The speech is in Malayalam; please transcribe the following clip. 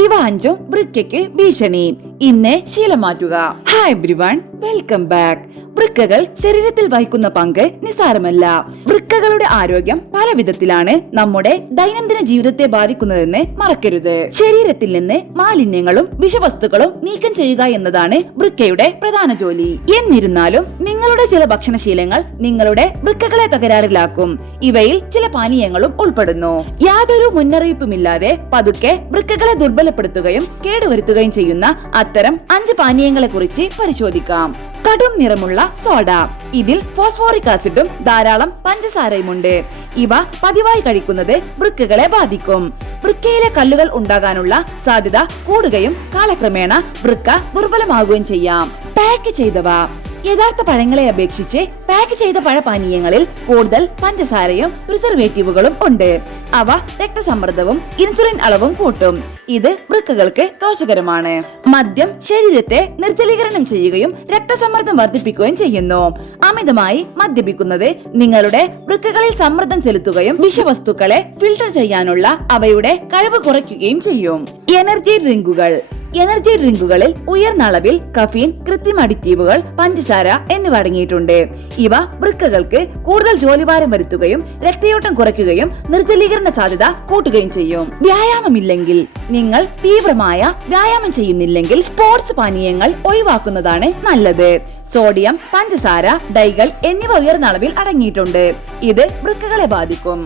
ഇവ അഞ്ചും വൃക്കയ്ക്ക് ഭീഷണി. ഇന്ന് ശീലം മാറ്റുക. Hi everyone, welcome back. വൃക്കകൾ ശരീരത്തിൽ വഹിക്കുന്ന പങ്ക് നിസ്സാരമല്ല. വൃക്കകളുടെ ആരോഗ്യം പല വിധത്തിലാണ് നമ്മുടെ ദൈനംദിന ജീവിതത്തെ ബാധിക്കുന്നതെന്ന് മറക്കരുത്. ശരീരത്തിൽ നിന്ന് മാലിന്യങ്ങളും വിഷവസ്തുക്കളും നീക്കം ചെയ്യുക എന്നതാണ് വൃക്കയുടെ പ്രധാന ജോലി. എന്നിരുന്നാലും നിങ്ങളുടെ ചില ഭക്ഷണശീലങ്ങൾ നിങ്ങളുടെ വൃക്കകളെ തകരാറിലാക്കും. ഇവയിൽ ചില പാനീയങ്ങളും ഉൾപ്പെടുന്നു. യാതൊരു മുന്നറിയിപ്പുമില്ലാതെ പതുക്കെ വൃക്കകളെ ദുർബലപ്പെടുത്തുകയും കേടുവരുത്തുകയും ചെയ്യുന്ന അത്തരം 5 പാനീയങ്ങളെ കുറിച്ച് പരിശോധിക്കാം. കടും നിറമുള്ള സോഡ. ഇതിൽ ഫോസ്ഫോറിക് ആസിഡും ധാരാളം പഞ്ചസാരയുമുണ്ട്. ഇവ പതിവായി കഴിക്കുന്നത് വൃക്കകളെ ബാധിക്കും. വൃക്കയിലെ കല്ലുകൾ ഉണ്ടാകാനുള്ള സാധ്യത കൂടുകയും കാലക്രമേണ വൃക്ക ദുർബലമാകുകയും ചെയ്യാം. പാക്ക് ചെയ്തവ. യഥാർത്ഥ പഴങ്ങളെ അപേക്ഷിച്ച് പാക്ക് ചെയ്ത പഴപാനീയങ്ങളിൽ കൂടുതൽ പഞ്ചസാരയും പ്രിസർവേറ്റീവുകളും ഉണ്ട്. അവ രക്തസമ്മർദ്ദവും ഇൻസുലിൻ അളവും കൂട്ടും. ഇത് വൃക്കകൾക്ക് ദോഷകരമാണ്. മദ്യം ശരീരത്തെ നിർജ്ജലീകരണം ചെയ്യുകയും രക്തസമ്മർദ്ദം വർദ്ധിപ്പിക്കുകയും ചെയ്യുന്നു. അമിതമായി മദ്യപിക്കുന്നത് നിങ്ങളുടെ വൃക്കകളിൽ സമ്മർദ്ദം ചെലുത്തുകയും വിഷവസ്തുക്കളെ ഫിൽട്ടർ ചെയ്യാനുള്ള അവയുടെ കഴിവ് കുറയ്ക്കുകയും ചെയ്യും. എനർജി ഡ്രിങ്കുകൾ. എനർജി ഡ്രിങ്കുകളിൽ ഉയർന്ന അളവിൽ കഫീൻ, കൃത്രിമ അഡിറ്റീവുകൾ, പഞ്ചസാര എന്നിവ അടങ്ങിയിട്ടുണ്ട്. ഇവ വൃക്കകൾക്ക് കൂടുതൽ ജോലിഭാരം വരുത്തുകയും രക്തയോട്ടം കുറയ്ക്കുകയും നിർജ്ജലീകരണ സാധ്യത കൂട്ടുകയും ചെയ്യും. വ്യായാമമില്ലെങ്കിൽ. നിങ്ങൾ തീവ്രമായ വ്യായാമം ചെയ്യുന്നില്ലെങ്കിൽ സ്പോർട്സ് പാനീയങ്ങൾ ഒഴിവാക്കുന്നതാണ് നല്ലത്. സോഡിയം, പഞ്ചസാര, ഡൈകൾ എന്നിവ ഉയർന്ന അളവിൽ അടങ്ങിയിട്ടുണ്ട്. ഇത് വൃക്കകളെ ബാധിക്കും.